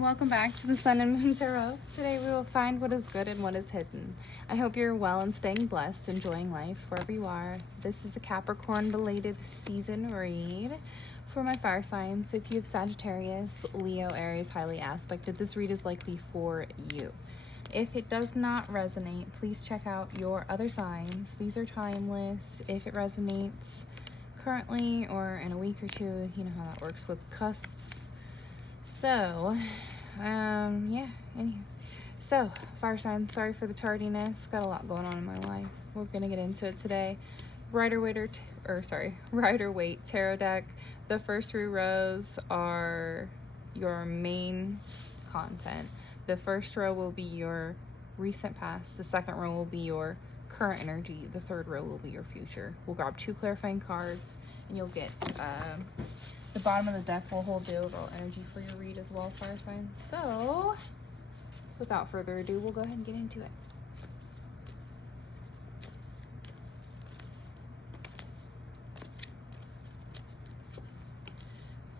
Welcome back to the Sun and Moon Tarot. Today we will find what is good and what is hidden. I hope you're well and staying blessed, enjoying life wherever you are. This is a Capricorn belated season read for my fire signs. So if you have Sagittarius, Leo, Aries highly aspected, this read is likely for you. If it does not resonate, please check out your other signs. These are timeless. If it resonates currently or in a week or two, you know how that works with cusps. So, yeah, anywho. So, fire signs, sorry for the tardiness. Got a lot going on in my life. We're going to get into it today. Rider-Waite Tarot deck. The first 3 rows are your main content. The first row will be your recent past. The second row will be your current energy. The third row will be your future. We'll grab 2 clarifying cards, and you'll get... the bottom of the deck will hold the overall energy for your read as well, fire signs. So, without further ado, we'll go ahead and get into it.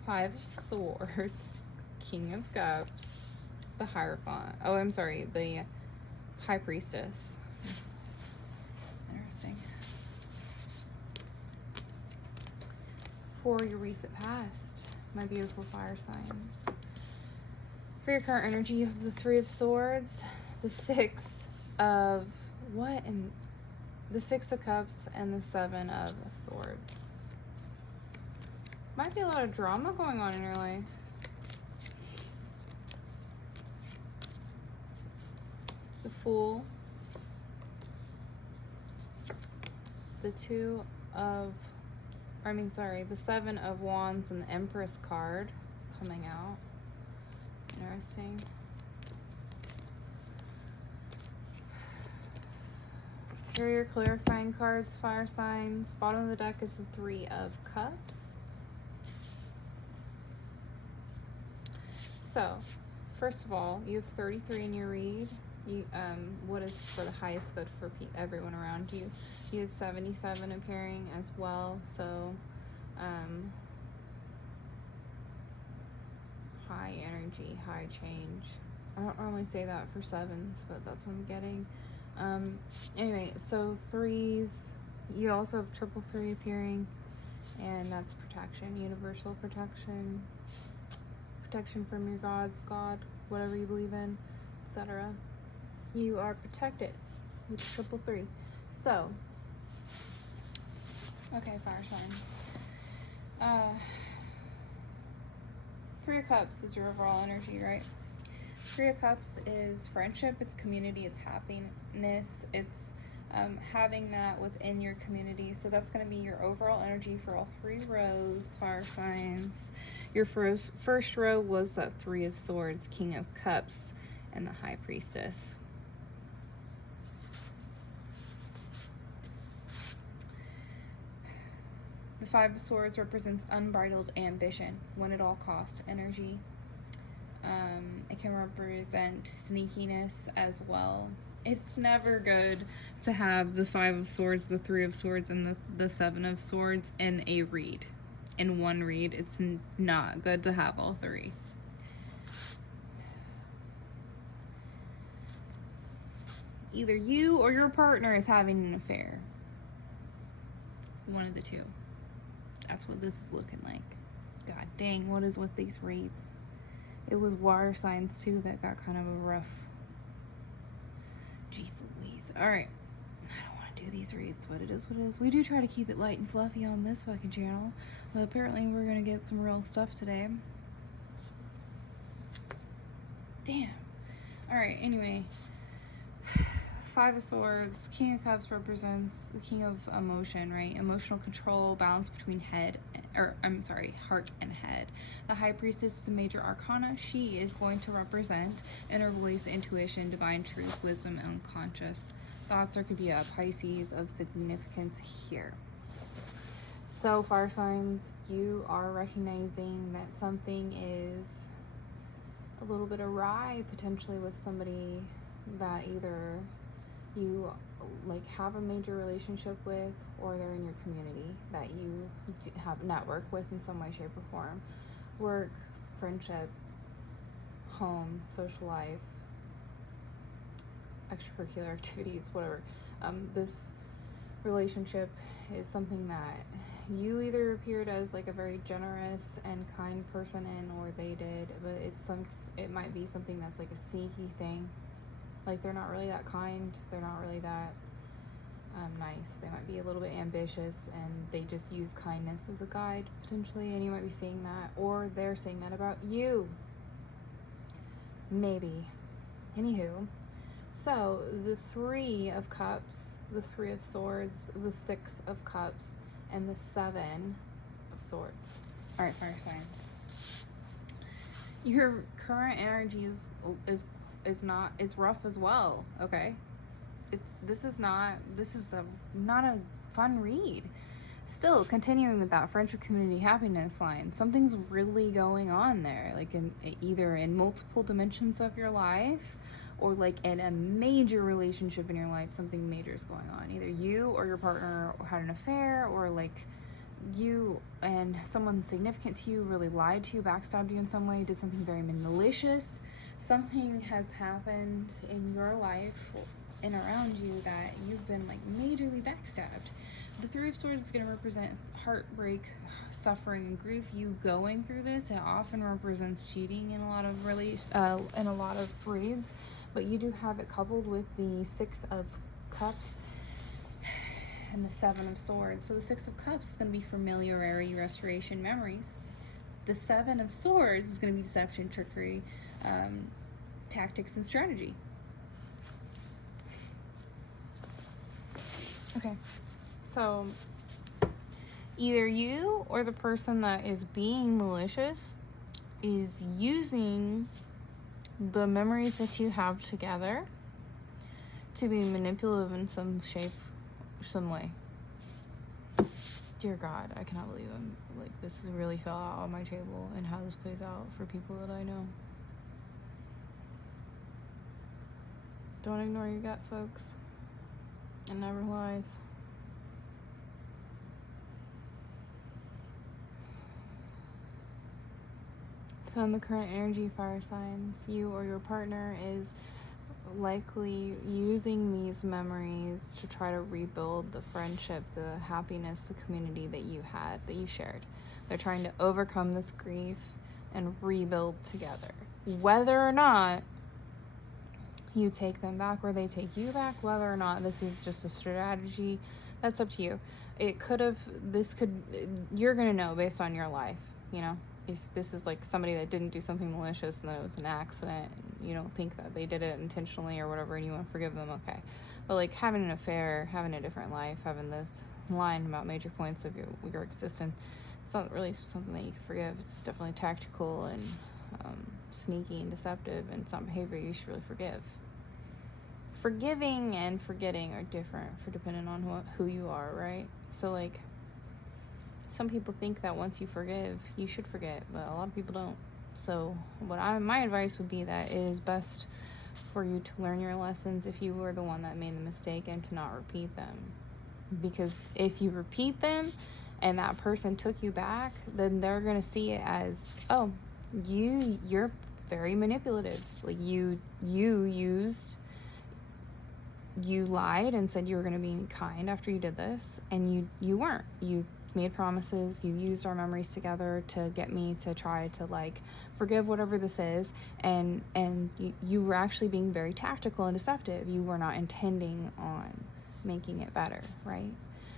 Five of Swords, King of Cups, the Hierophant. Oh, I'm sorry, the High Priestess. Interesting. For your recent past, my beautiful fire signs. For your current energy, you have the 3 of Swords, the 6 of what? And the 6 of Cups and the 7 of Swords. Might be a lot of drama going on in your life. The Fool, the 2 of the 7 of Wands and the Empress card coming out. Interesting. Here are your clarifying cards, fire signs. Bottom of the deck is the 3 of Cups. So, first of all, you have 33 in your read. You, what is for the highest good for everyone around you. You have 77 appearing as well, so high energy, high change. I don't normally say that for 7s, but that's what I'm getting. Anyway, so 3s, you also have triple 3 appearing, and that's protection, universal protection, protection from your gods, God, whatever you believe in, etc. You are protected with triple 3. So, okay, fire signs. 3 of Cups is your overall energy, right? 3 of Cups is friendship, it's community, it's happiness, it's having that within your community. So that's going to be your overall energy for all 3 rows, fire signs. Your first row was that 3 of Swords, King of Cups, and the High Priestess. The 5 of Swords represents unbridled ambition, win at all cost energy. It can represent sneakiness as well. It's never good to have the 5 of Swords, the 3 of Swords, and the 7 of Swords in a read. In one read, it's not good to have all 3. Either you or your partner is having an affair. One of the two. That's what this is looking like. God dang, what is with these reads? It was water signs too that got kind of a rough. Jeez Louise. Alright. I don't want to do these reads, but it is what it is. We do try to keep it light and fluffy on this fucking channel. But apparently we're going to get some real stuff today. Damn. Alright, anyway. 5 of Swords, King of Cups represents the King of Emotion, right? Emotional control, balance between heart and head. The High Priestess is a major arcana. She is going to represent inner voice, intuition, divine truth, wisdom, and unconscious thoughts. There could be a Pisces of significance here. So, fire signs, you are recognizing that something is a little bit awry, potentially with somebody that either you like have a major relationship with, or they're in your community that you have network with in some way, shape, or form. Work, friendship, home, social life, extracurricular activities, whatever. This relationship is something that you either appeared as like a very generous and kind person in, or they did, but it might be something that's like a sneaky thing. Like they're not really that kind, they're not really that nice. They might be a little bit ambitious and they just use kindness as a guide potentially, and you might be seeing that, or they're saying that about you. Maybe. Anywho, so the 3 of Cups, the 3 of Swords, the 6 of Cups, and the 7 of Swords. All right, fire signs. Your current energy is rough as well. Okay, this is not a fun read. Still continuing with that friendship, community, happiness line. Something's really going on there, like either in multiple dimensions of your life, or like in a major relationship in your life. Something major is going on. Either you or your partner had an affair, or like you and someone significant to you really lied to you, backstabbed you in some way, did something very malicious. Something has happened in your life and around you that you've been like majorly backstabbed. The 3 of Swords is going to represent heartbreak, suffering, and grief. You going through this. It often represents cheating in a lot of reads, but you do have it coupled with the 6 of Cups and the 7 of Swords. So the 6 of Cups is going to be familiarity, restoration, memories. The 7 of Swords is going to be deception, trickery, tactics, and strategy. Okay, so either you or the person that is being malicious is using the memories that you have together to be manipulative in some shape, some way. Dear God, I cannot believe this really fell out on my table and how this plays out for people that I know. Don't ignore your gut, folks. It never lies. So in the current energy, fire signs, you or your partner is likely using these memories to try to rebuild the friendship, the happiness, the community that you had, that you shared. They're trying to overcome this grief and rebuild together. Whether or not you take them back or they take you back, whether or not this is just a strategy, that's up to you. You're gonna know based on your life, you know? If this is like somebody that didn't do something malicious and then it was an accident and you don't think that they did it intentionally or whatever and you want to forgive them, okay. But like having an affair, having a different life, having this line about major points of your existence, it's not really something that you can forgive. It's definitely tactical and sneaky and deceptive, and it's not behavior you should really forgive. Forgiving and forgetting are different for depending on who you are, right? So like some people think that once you forgive, you should forget, but a lot of people don't. So my advice would be that it is best for you to learn your lessons if you were the one that made the mistake, and to not repeat them. Because if you repeat them and that person took you back, then they're going to see it as, oh, you're very manipulative. Like you lied and said you were going to be kind after you did this, and you weren't. You made promises, you used our memories together to get me to try to like forgive whatever this is, and you were actually being very tactical and deceptive. You were not intending on making it better, right?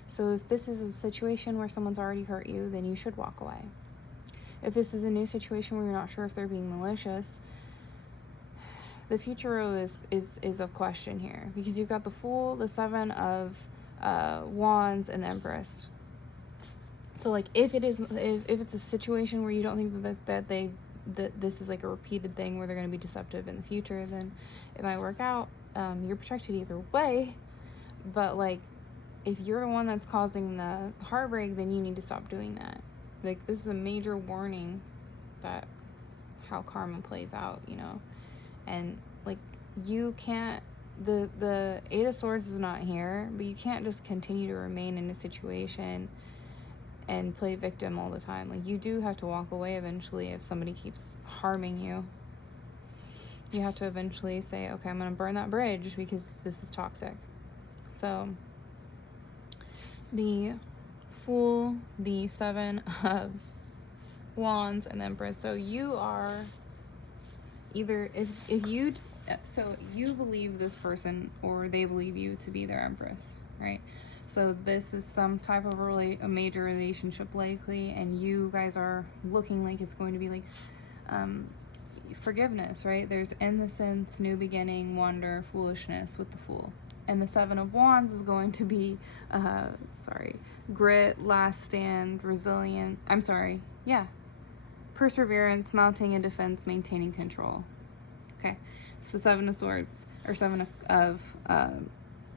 So if this is a situation where someone's already hurt you, then you should walk away. If this is a new situation where you're not sure if they're being malicious, the future is of question here, because you've got the Fool, the 7 of Wands, and the Empress. So like if it's a situation where you don't think that this is like a repeated thing where they're going to be deceptive in the future, then it might work out. You're protected either way, but like if you're the one that's causing the heartbreak, then you need to stop doing that. Like this is a major warning that how karma plays out, you know. And like you can't, the 8 of Swords is not here, but you can't just continue to remain in a situation and play victim all the time. Like you do have to walk away eventually if somebody keeps harming you. you have to eventually say, okay, I'm going to burn that bridge because this is toxic. So the Fool, the Seven of Wands, and the Empress. So you are either, if you, so you believe this person or they believe you to be their Empress, right? So this is some type of a major relationship likely, and you guys are looking like it's going to be like forgiveness, right? There's innocence, new beginning, wonder, foolishness with the Fool. And the Seven of Wands is going to be, grit, last stand, resilient, perseverance, mounting a defense, maintaining control. Okay, so Seven of Swords, or Seven of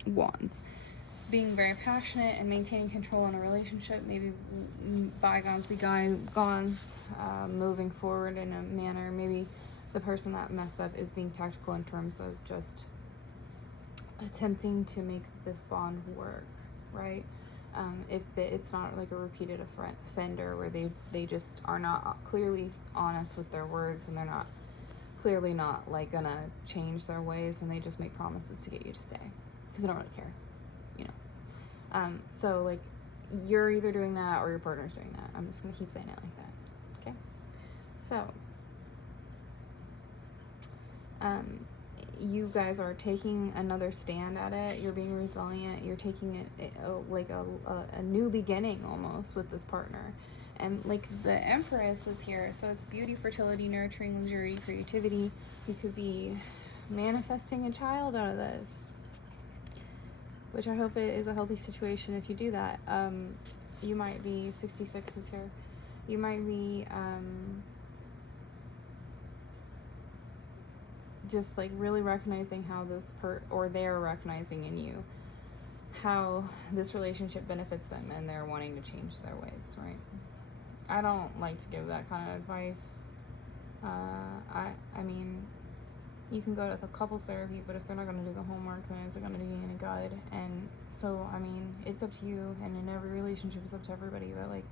Wands. Being very passionate and maintaining control in a relationship, maybe bygones be bygones, moving forward in a manner. Maybe the person that messed up is being tactical in terms of just attempting to make this bond work, right? If it's not like a repeated offender where they just are not clearly honest with their words, and they're not clearly not like gonna change their ways, and they just make promises to get you to stay because they don't really care, you know. So like you're either doing that or your partner's doing that. I'm just gonna keep saying it like that. Okay, so you guys are taking another stand at it. You're being resilient. You're taking it like a new beginning almost with this partner. And like the Empress is here, so it's beauty, fertility, nurturing, luxury, creativity. You could be manifesting a child out of this, which I hope it is a healthy situation if you do that. You might be 66 is here. You might be just like really recognizing how this or they're recognizing in you how this relationship benefits them, and they're wanting to change their ways, right? I don't like to give that kind of advice. I mean, you can go to the couples therapy, but if they're not going to do the homework, then is it going to do you any good? And so, I mean, it's up to you, and in every relationship it's up to everybody, but like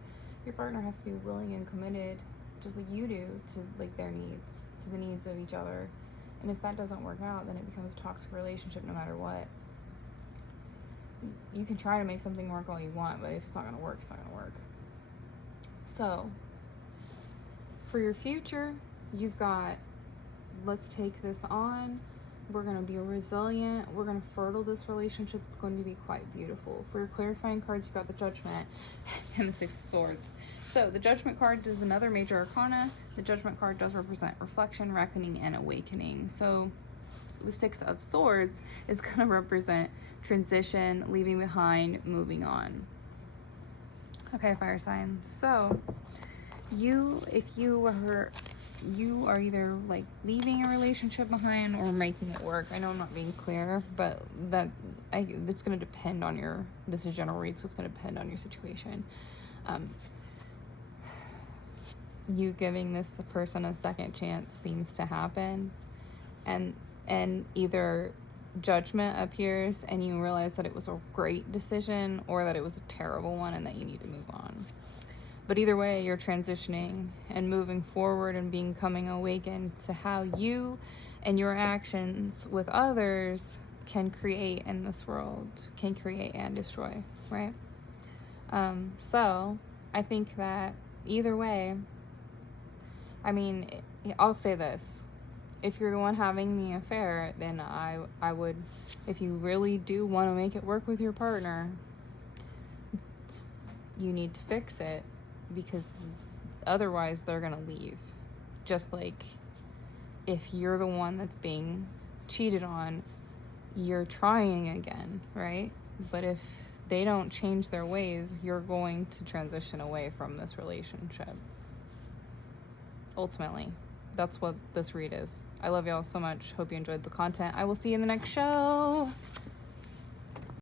your partner has to be willing and committed, just like you do, to like their needs, to the needs of each other. And if that doesn't work out, then it becomes a toxic relationship no matter what. You can try to make something work all you want, but if it's not going to work, it's not going to work. So, for your future, you've got, let's take this on. We're going to be resilient. We're going to fertile this relationship. It's going to be quite beautiful. For your clarifying cards, you've got the Judgment and the Six of Swords. So the Judgment card is another major arcana. The Judgment card does represent reflection, reckoning, and awakening. So the Six of Swords is going to represent transition, leaving behind, moving on. Okay, fire signs. So if you are either like leaving a relationship behind or making it work. I know I'm not being clear, but it's going to depend on this is general read, so it's going to depend on your situation. You giving this person a second chance seems to happen, and either judgment appears and you realize that it was a great decision or that it was a terrible one and that you need to move on. But either way, you're transitioning and moving forward and becoming awakened to how you and your actions with others can create in this world, can create and destroy, right? So I think that either way, I mean, I'll say this. If you're the one having the affair, then I would, if you really do want to make it work with your partner, you need to fix it, because otherwise they're going to leave. Just like if you're the one that's being cheated on, you're trying again, right? But if they don't change their ways, you're going to transition away from this relationship. Ultimately, that's what this read is. I love y'all so much. Hope you enjoyed the content. I will see you in the next show.